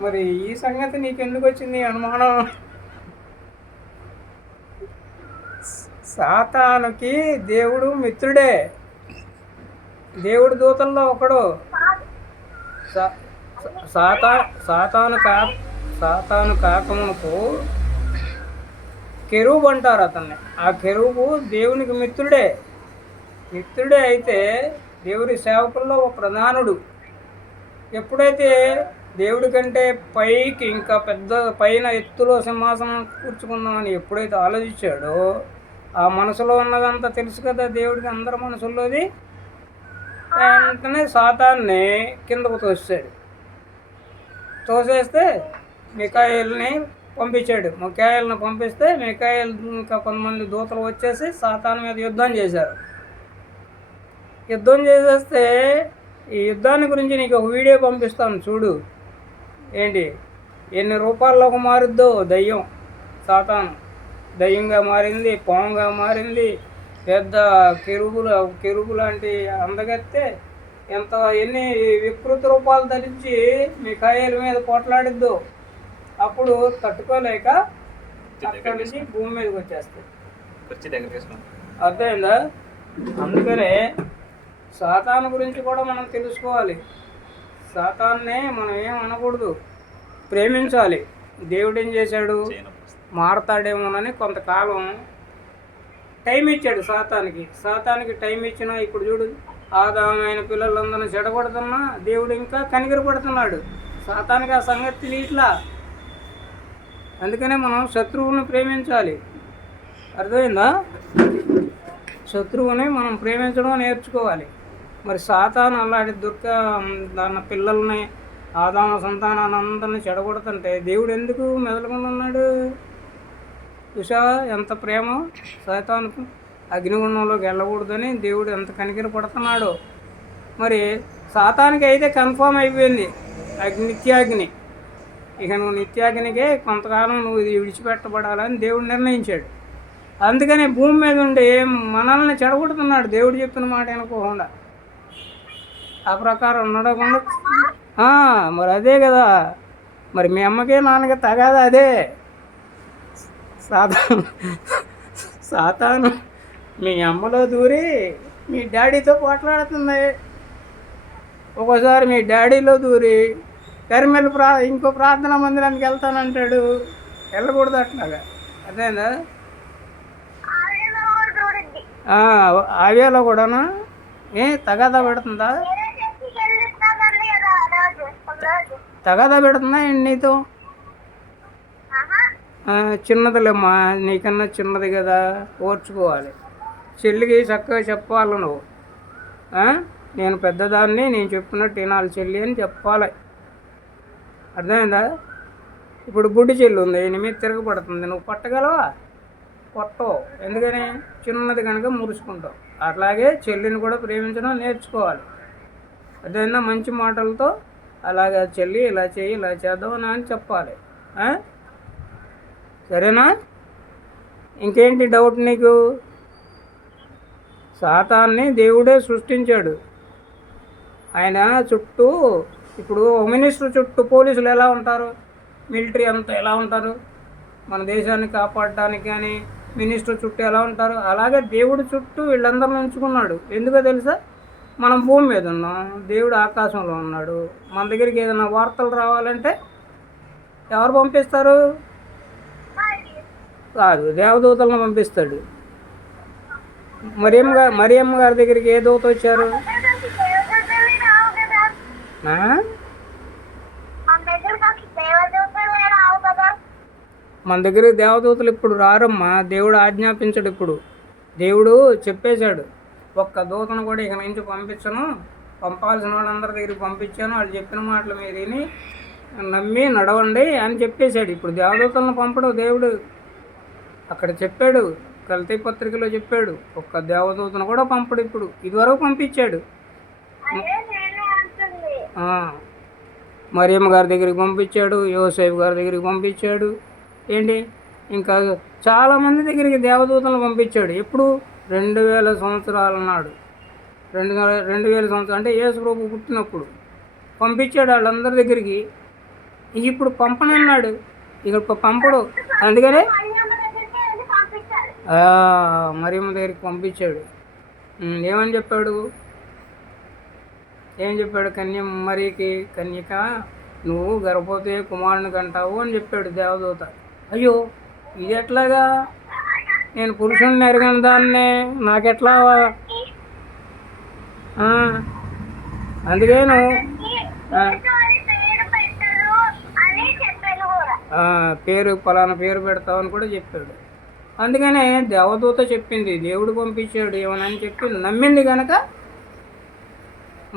మరి ఈ సంగతి నీకెందుకు వచ్చింది అనుమానం? సాతానుకి దేవుడు మిత్రుడే. దేవుడి దూతల్లో ఒకడు. సాతా సాతాను కా సాతాను కాకమునకు కెరూబు అంటారు అతన్ని. ఆ కెరూబు దేవునికి మిత్రుడే. మిత్రుడే అయితే దేవుడి సేవకుల్లో ఒక ప్రధానుడు. ఎప్పుడైతే దేవుడి కంటే పైకి ఇంకా పెద్ద పైన ఎత్తులో సింహాసనం కూర్చుకుందామని ఎప్పుడైతే ఆలోచించాడో ఆ మనసులో ఉన్నదంతా తెలుసు కదా దేవుడికి అందరి మనసుల్లోది. వెంటనే సాతాన్ని కిందకు తోసాడు తోసేస్తే మికాయిల్ని పంపించాడు. మికాయిల్ని పంపిస్తే మికాయిల్ ఇంకా కొంతమంది దూతలు వచ్చేసి సాతాన్ మీద యుద్ధం చేశారు. యుద్ధం చేసేస్తే ఈ యుద్ధాన్ని గురించి నీకు ఒక వీడియో పంపిస్తాను చూడు. ఏంటి? ఎన్ని రూపాయల్లోకి మారుద్దో దయ్యం. సాతాను. దయ్యంగా మారింది పాముగా మారింది పెద్ద కెరుబులు కెరుబు లాంటి అందగత్తే ఎంత ఎన్ని వికృత రూపాలు ధరించి మీ కాయల మీద పోట్లాడిద్దో. అప్పుడు తట్టుకోలేక అక్కడి నుంచి భూమి మీదకి వచ్చేస్తాయి అర్థమైందా? అందుకనే సాతాను గురించి కూడా మనం తెలుసుకోవాలి. సాతాన్నే మనం ఏం అనకూడదు. ప్రేమించాలి. దేవుడు ఏం చేశాడు? మారతాడేమోనని కొంతకాలం టైం ఇచ్చాడు సాతానికి. సాతానికి టైం ఇచ్చినా ఇప్పుడు చూడు ఆదామైన పిల్లలందరూ చెడగొడుతున్నా దేవుడు ఇంకా కనికర పడుతున్నాడు సాతానికి ఆ సంగతి తెలియట్లా? అందుకనే మనం శత్రువుని ప్రేమించాలి. అర్థమైందా? శత్రువుని మనం ప్రేమించడం నేర్చుకోవాలి. మరి సాతాను అలాంటి దుర్గ తన పిల్లల్ని ఆదామ సంతానాన్ని చెడగొడుతుంటే దేవుడు ఎందుకు మెదలకుండా ఉన్నాడు? చూసావా ఎంత ప్రేమ? సైతానికి అగ్నిగుండంలోకి వెళ్ళకూడదని దేవుడు ఎంత కనికిర పడుతున్నాడు. మరి సాతానికి అయితే కన్ఫామ్ అయిపోయింది అగ్ని నిత్యాగ్ని. ఇక నువ్వు నిత్యాగ్నికే కొంతకాలం నువ్వు ఇది విడిచిపెట్టబడాలని దేవుడు నిర్ణయించాడు. అందుకని భూమి మీద ఉండి మనల్ని చెడగొడుతున్నాడు దేవుడు చెప్పిన మాట అనుకోకుండా ఆ ప్రకారం నడకుండా ఆ, మరి అదే కదా. మరి మీ అమ్మకి నాన్నకి తగాదా అదే? సాతాను సాతాను మీ అమ్మలో దూరి మీ డాడీతో పోట్లాడుతుంది. ఒక్కోసారి మీ డాడీలో దూరి కరిమెల్ ప్రా ఇంకో ప్రార్థనా మందిరానికి వెళ్తానంటాడు. వెళ్ళకూడదు అట్లాగా. అదేనా ఆవేలో కూడానా? ఏ తగాదా పెడుతుందా? తగాదా పెడుతుందా అండి నీతో? చిన్నదిలేమ్మా నీకన్నా చిన్నది కదా ఓర్చుకోవాలి. చెల్లికి చక్కగా చెప్పాలి నువ్వు. నేను పెద్దదాన్ని నేను చెప్పినట్టు వినాలి చెల్లి అని చెప్పాలి. అర్థమైందా? ఇప్పుడు గుడ్డి చెల్లి ఉంది నీ మీద తిరగబడుతుంది. నువ్వు పట్టగలవా కొట్టవు. ఎందుకని? చిన్నది కనుక మురుచుకుంటావు అట్లాగే చెల్లిని కూడా ప్రేమించడం నేర్చుకోవాలి. అదేనా మంచి మాటలతో? అలాగా చెల్లి ఇలా చేయి ఇలా చేద్దాం అని చెప్పాలి. సరేనా? ఇంకేంటి డౌట్ నీకు? సాతాన్ని దేవుడే సృష్టించాడు. ఆయన చుట్టూ ఇప్పుడు మినిస్టర్ చుట్టూ పోలీసులు ఎలా ఉంటారు? మిలిటరీ అంతా ఎలా ఉంటారు? మన దేశాన్ని కాపాడడానికి కానీ మినిస్టర్ చుట్టూ ఎలా ఉంటారు? అలాగే దేవుడి చుట్టూ వీళ్ళందరిని ఉంచుకున్నాడు. ఎందుకో తెలుసా? మనం భూమి మీద ఉన్నాం దేవుడు ఆకాశంలో ఉన్నాడు. మన దగ్గరికి ఏదైనా వార్తలు రావాలంటే ఎవరు పంపిస్తారు? కాదు దేవదూతలను పంపిస్తాడు. మరియమ్మ గారు మరియమ్మ గారి దగ్గరికి ఏ దూత వచ్చారు? మన దగ్గరికి దేవదూతలు ఇప్పుడు రారమ్మా. దేవుడు ఆజ్ఞాపించడు ఇప్పుడు. దేవుడు చెప్పేశాడు. ఒక్క దూతను కూడా ఇక నుంచి పంపించను. పంపాల్సిన వాళ్ళందరి దగ్గరికి పంపించాను. వాళ్ళు చెప్పిన మాటలు మీరు విని నమ్మి నడవండి అని చెప్పేశాడు. ఇప్పుడు దేవదూతలను పంపడు దేవుడు అక్కడ చెప్పాడు. కల్తీ పత్రికలో చెప్పాడు. ఒక్క దేవదూతను కూడా పంపడు ఇప్పుడు. ఇదివరకు పంపించాడు. మరియమ్మ గారి దగ్గరికి పంపించాడు. యోసేఫ్ గారి దగ్గరికి పంపించాడు. ఏంటి? ఇంకా చాలామంది దగ్గరికి దేవదూతలను పంపించాడు. ఎప్పుడు? రెండు వేల సంవత్సరాల నాడు. రెండు వేల- రెండు వేల సంవత్సరాలు అంటే యేసుప్రభు పుట్టినప్పుడు పంపించాడు వాళ్ళందరి దగ్గరికి. ఇప్పుడు పంపనన్నాడు. ఇక్కడ పంపడు. అందుకనే మరియమ్మ దగ్గరికి పంపించాడు. ఏమని చెప్పాడు? ఏం చెప్పాడు? కన్య మరికి కన్యక నువ్వు గర్భవతి కుమారుని కంటావు అని చెప్పాడు దేవదూత. అయ్యో ఇది ఎట్లాగా? నేను పురుషుణ్ణి ఎరగని దాన్నే నాకెట్లా అందుకే నువ్వు పేరు పెట్టరు అని కూడా పేరు పెడతావని కూడా చెప్పాడు. అందుకనే దేవదూత చెప్పింది దేవుడు పంపించాడు ఏమనని చెప్పి నమ్మింది కనుక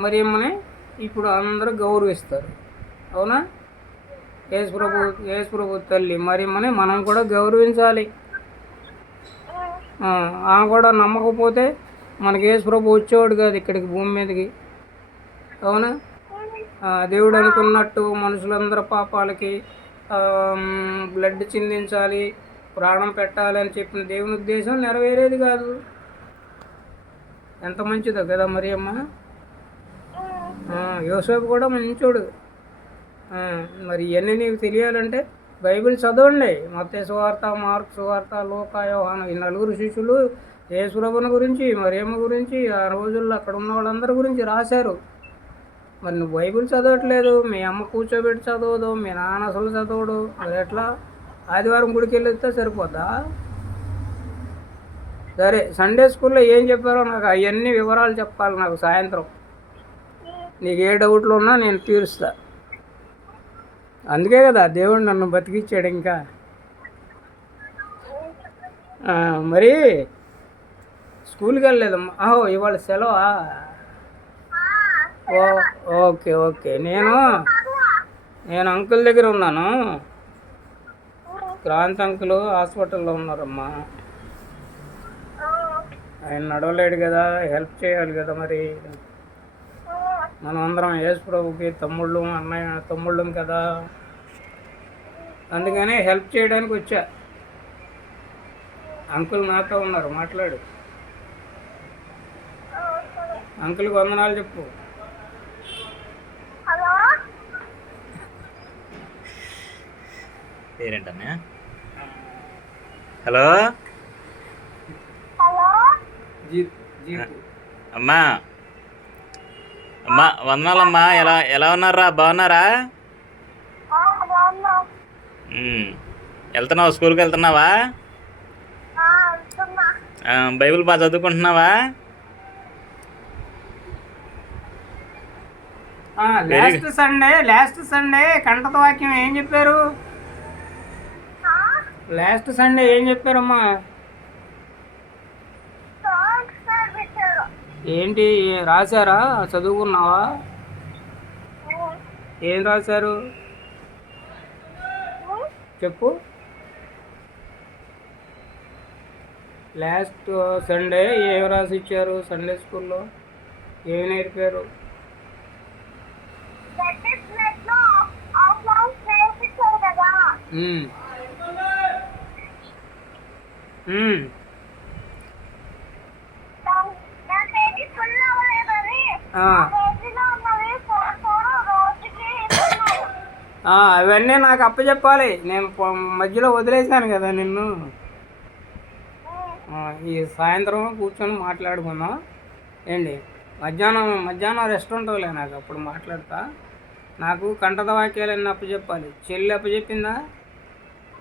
మరి ఏమని ఇప్పుడు అందరూ గౌరవిస్తారు. అవునా? యేసు ప్రభు యేసు ప్రభు తల్లి మరి మనం కూడా గౌరవించాలి. ఆమె కూడా నమ్మకపోతే మనకి యేసు ప్రభు వచ్చేవాడు కాదు ఇక్కడికి భూమి మీదకి. అవునా? దేవుడు అనుకున్నట్టు మనుషులందరి పాపాలకి బ్లడ్ చిందించాలి ప్రాణం పెట్టాలి అని చెప్పిన దేవుని ఉద్దేశం నెరవేరేది కాదు. ఎంత మంచిదో కదా మరి అమ్మ? యోసేపు కూడా మంచోడు. మరి ఇవన్నీ నీకు తెలియాలంటే బైబిల్ చదవండి. మత్తే సువార్త మార్క్ సువార్త లోక ఈ నలుగురు శిష్యులు యేసురభుని గురించి మరేమ గురించి ఆ రోజుల్లో అక్కడ ఉన్న వాళ్ళందరి గురించి రాశారు. మరి నువ్వు బైబిల్ చదవట్లేదు. మీ అమ్మ కూర్చోబెట్టి చదవదు. మీ నాన్న అసలు చదవడు. మరి ఎట్లా? ఆదివారం గుడికి వెళ్ళితే సరిపోద్దా? సరే సండే స్కూల్లో ఏం చెప్పారో నాకు అవన్నీ వివరాలు చెప్పాలి నాకు సాయంత్రం. నీకు ఏ డౌట్లు ఉన్నా నేను తీరుస్తాను అందుకే కదా దేవుడు నన్ను బతికిచ్చాడు ఇంకా. మరి స్కూల్కి వెళ్ళలేదమ్మా. ఆహో ఇవాళ సెలవా? ఓ ఓకే ఓకే. నేను నేను అంకుల్ దగ్గర ఉన్నాను. క్రాంత్ అంకుల్ హాస్పిటల్లో ఉన్నారమ్మా. ఆయన నడవలేడు కదా హెల్ప్ చేయాలి కదా మరి. మనం అందరం యేసు ప్రభుకి తమ్ముళ్ళు అన్నయ్య తమ్ముళ్ళం కదా. అందుకని హెల్ప్ చేయడానికి వచ్చా. అంకుల్ నాతో ఉన్నారు మాట్లాడు. అంకుల్కి వందనాలు చెప్పు. హలో? పేరేంటన్నా హలో? అమ్మా. అమ్మా వందనాలమ్మా. ఎలా ఎలా ఉన్నారా బాగున్నారా. వెళ్తున్నావా? స్కూల్కి వెళ్తున్నావా? ఆ, వెళ్తున్నా. ఆ, బైబిల్ బాగా చదువుకుంటున్నావా? లాస్ట్ సండే లాస్ట్ సండే కంటత వాక్యం ఏం చెప్పారు? ఆ, లాస్ట్ సండే ఏం చెప్పారమ్మా? ఏంటి రాశారా? చదువుకున్నావా? ఏం రాశారు? చెప్పు. లాస్ట్ సండే ఏం రాసి ఇచ్చారు సండే స్కూల్లో? ఏమి నేర్పారు? ఇస్ అవన్నీ నాకు అప్పచెప్పాలి. నేను మధ్యలో వదిలేశాను కదా నిన్ను. ఈ సాయంత్రం కూర్చొని మాట్లాడుకుందాం. ఏంటి? మధ్యాహ్నం మధ్యాహ్నం రెస్ట్ ఉండవులే నాకు అప్పుడు మాట్లాడతా. నాకు కంటత వాక్యాలన్నీ అప్పచెప్పాలి. చెల్లి అప్పచెప్పిందా?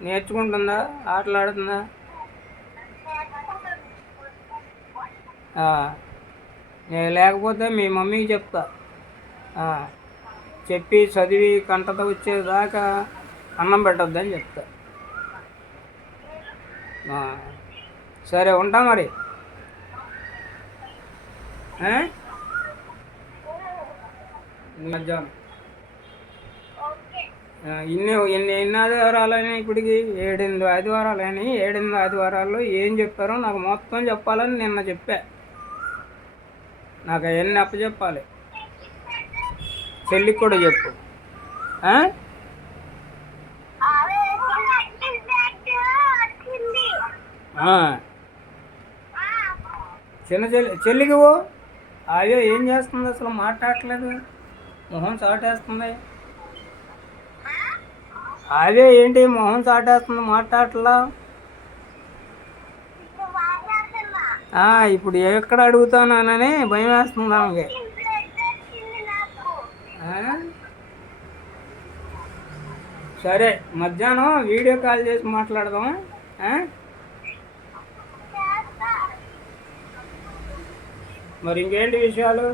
నేర్చుకుంటుందా? ఆటలాడుతుందా? నేను లేకపోతే మీ మమ్మీకి చెప్తా. చెప్పి చదివి కంటత వచ్చేదాకా అన్నం పెట్టొద్దని చెప్తా. సరే ఉంటా మరి. మధ్యాహ్నం. ఇన్ని ఎన్ని ఎన్ని ఆదివారాలని ఇప్పటికి ఏడెనిమిది ఆదివారాలని ఏడెనిమిది ఆదివారాల్లో ఏం చెప్పారో నాకు మొత్తం చెప్పాలని నిన్న చెప్పా. నాకు అవన్నీ అప్పచెప్పాలి. చెల్లికి కూడా చెప్పు. చిన్న చెల్లి చెల్లికి ఓ అయ్యో ఏం చేస్తుంది అసలు? మాట్లాడట్లేదు. మొహం చాటేస్తుంది. అదే ఏంటి? మొహం చాటేస్తుంది. మాట్లాడట్లా ఇప్పుడు మాట్లాడుతున్నా ఆ, ఇప్పుడు ఎక్కడ అడుగుతానని భయం వేస్తుంది ఆమెకి? సరే మధ్యాహ్నం వీడియో కాల్ చేసి మాట్లాడదాం మరి ఇంకేంటి విషయాలు?